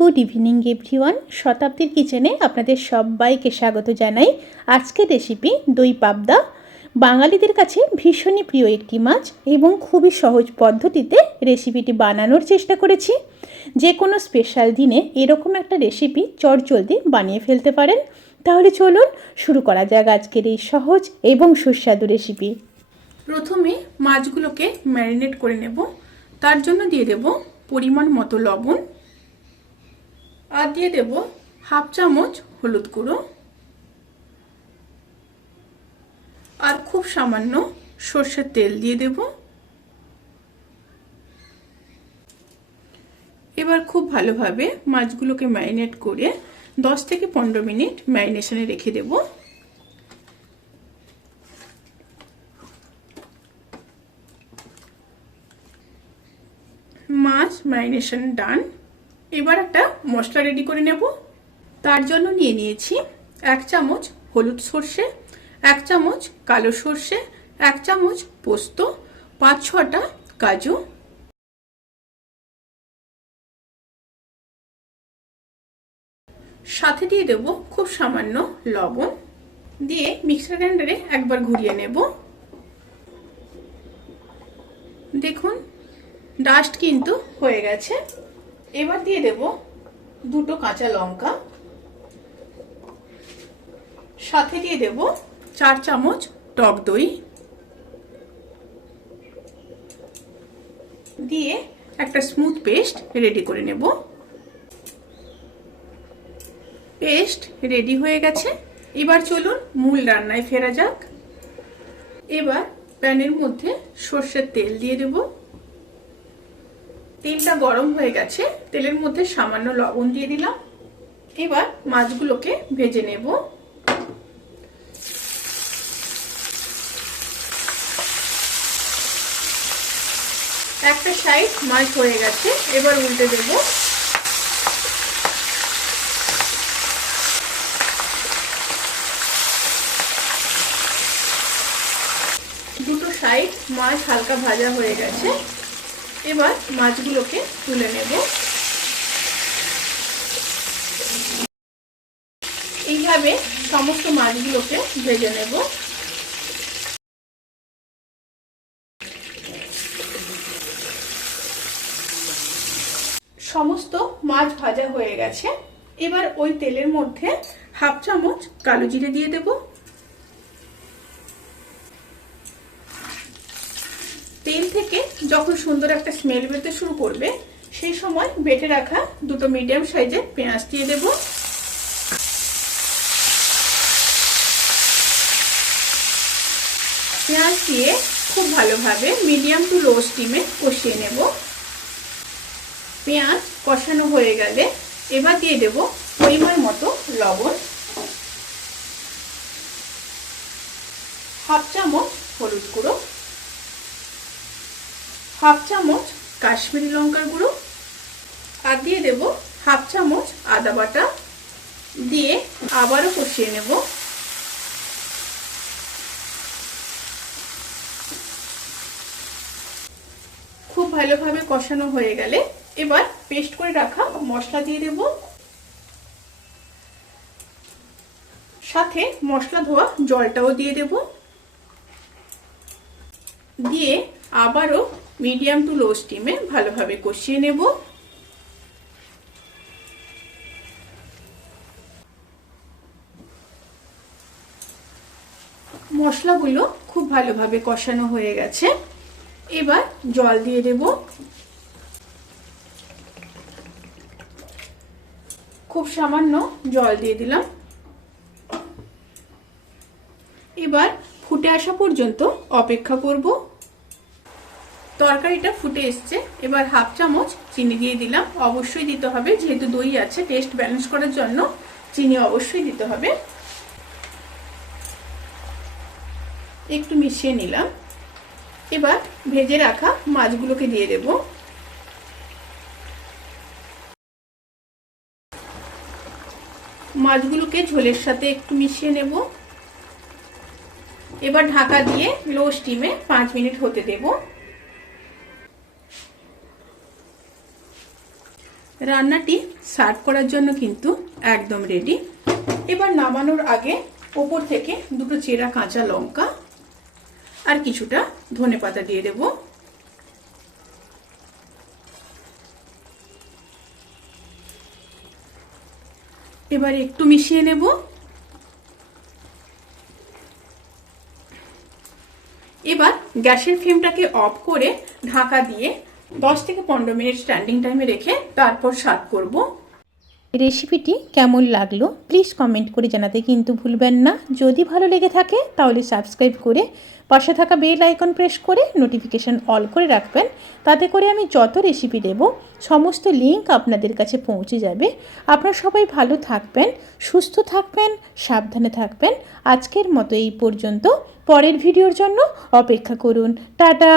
Good evening everyone. শতাব্দীর কিচেনে আপনাদের সবাইকে স্বাগত জানাই। আজকের রেসিপি দই পাবদা। বাঙালিদের কাছে ভীষণই প্রিয় একটি মাছ এবং খুবই সহজ পদ্ধতিতে রেসিপিটি বানানোর চেষ্টা করেছি। যে কোনো স্পেশাল দিনে এরকম একটা রেসিপি চটজলদি বানিয়ে ফেলতে পারেন। তাহলে চলুন শুরু করা যাক আজকের এই সহজ এবং সুস্বাদু রেসিপি। প্রথমে মাছগুলোকে ম্যারিনেট করে নেব। তার জন্য দিয়ে দেব পরিমাণ মতো লবণ, আর দিয়ে দেব হাফ চামচ হলুদ গুঁড়ো, আর খুব সামান্য সর্ষের তেল দিয়ে দেব। এবার খুব ভালোভাবে মাছগুলোকে ম্যারিনেট করে 10 থেকে 15 মিনিট ম্যারিনেশনে রেখে দেব। মাছ ম্যারিনেশন ডান। এবার একটা মশলা রেডি করে নেব। তার জন্য নিয়ে নিয়েছি 1 চামচ হলুদ সর্ষে, 1 চামচ কালো সর্ষে, 1 চামচ পোস্ত, 5-6টা কাজু, সাথে দিয়ে দেব খুব সামান্য লবণ। দিয়ে মিক্সার গ্রাইন্ডারে একবার ঘুরিয়ে নেব। দেখুন ডাস্ট কিন্তু হয়ে গেছে। এবার দিয়ে দেব 2টো কাঁচা লঙ্কা, সাথে দিয়ে দেব 4 চামচ টক দই, দিয়ে একটা স্মুথ পেস্ট রেডি করে নেব। পেস্ট রেডি হয়ে গেছে। এবার চলুন মূল রান্নায় ফেরা যাক। এবার প্যানের মধ্যে সর্ষের তেল দিয়ে দেব। তেলটা গরম হয়ে গেছে। তেলের মধ্যে সামান্য লবণ দিয়ে দিলাম। এবার মাছগুলোকে ভেজে নেব। একটা সাইড মাছ হয়ে গেছে, এবার উল্টে দেব। দুটো সাইড মাছ হালকা ভাজা হয়ে গেছে। এবার মাছগুলোকে তুলে নেব। এইভাবে সমস্ত মাছগুলোকে ভেজে নেব। সমস্ত মাছ ভাজা হয়ে গেছে। এবার ওই তেলের মধ্যে হাফ চামচ কালো জিরে দিয়ে দেব। তেল থেকে যখন সুন্দর একটা স্মেল বেরোতে শুরু করবে, সেই সময় বেটে রাখা 2টো মিডিয়াম সাইজের পেঁয়াজ দিয়ে দেব। পেঁয়াজ দিয়ে খুব ভালোভাবে মিডিয়াম টু লো স্টিমে কষিয়ে নেব। পেঁয়াজ কষানো হয়ে গেলে এবার দিয়ে দেব পরিমাণ মতো লবণ, হাফ চামচ হলুদ গুঁড়ো, হাফ চামচ কাশ্মীরি লঙ্কার গুঁড়ো, আর দিয়ে দেব হাফ চামচ আদা বাটা। দিয়ে আবারও কষিয়ে নেব। খুব ভালোভাবে কষানো হয়ে গেলে এবার পেস্ট করে রাখা মশলা দিয়ে দেব। সাথে মশলা ধোয়া জলটাও দিয়ে দেব। দিয়ে আবারও মিডিয়াম টু লো স্টিমে ভালোভাবে কষিয়ে নেব। মশলাগুলো খুব ভালোভাবে কষানো হয়ে গেছে। এবার জল দিয়ে দেব। খুব সামান্য জল দিয়ে দিলাম। এবার ফুটে আসা পর্যন্ত অপেক্ষা করব। তরকারিটা ফুটে এসছে। এবার হাফ চামচ চিনি দিয়ে দিলাম। অবশ্যই দিতে হবে, যেহেতু দই আছে, টেস্ট ব্যালেন্স করার জন্য চিনি অবশ্যই দিতে হবে। একটু মিশিয়ে নিলাম। এবার ভেজে রাখা মাছগুলোকে দিয়ে দেব। মাছগুলোকে ঝোলের সাথে একটু মিশিয়ে নেব। এবার ঢাকা দিয়ে লো স্টিমে 5 মিনিট হতে দেব। রান্নাটি সার্ভ করার জন্য কিন্তু একদম রেডি। এবার নামানোর আগে ওপর থেকে দুটো চেরা কাঁচা লঙ্কা আর কিছুটা ধনেপাতা দিয়ে দেব। এবার একটু মিশিয়ে নেব। এবার গ্যাসের ফ্লেমটাকে অফ করে ঢাকা দিয়ে 10 থেকে 15 মিনিট স্ট্যান্ডিং টাইমে রেখে তারপর সার্ভ করব। রেসিপিটি কেমন লাগলো প্লিজ কমেন্ট করে জানাতে কিন্তু ভুলবেন না। যদি ভালো লেগে থাকে তাহলে সাবস্ক্রাইব করে পাশে থাকা বেল আইকন প্রেস করে নোটিফিকেশান অল করে রাখবেন। তাতে করে আমি যত রেসিপি দেব সমস্ত লিঙ্ক আপনাদের কাছে পৌঁছে যাবে। আপনারা সবাই ভালো থাকবেন, সুস্থ থাকবেন, সাবধানে থাকবেন। আজকের মতো এই পর্যন্ত। পরের ভিডিওর জন্য অপেক্ষা করুন। টাটা।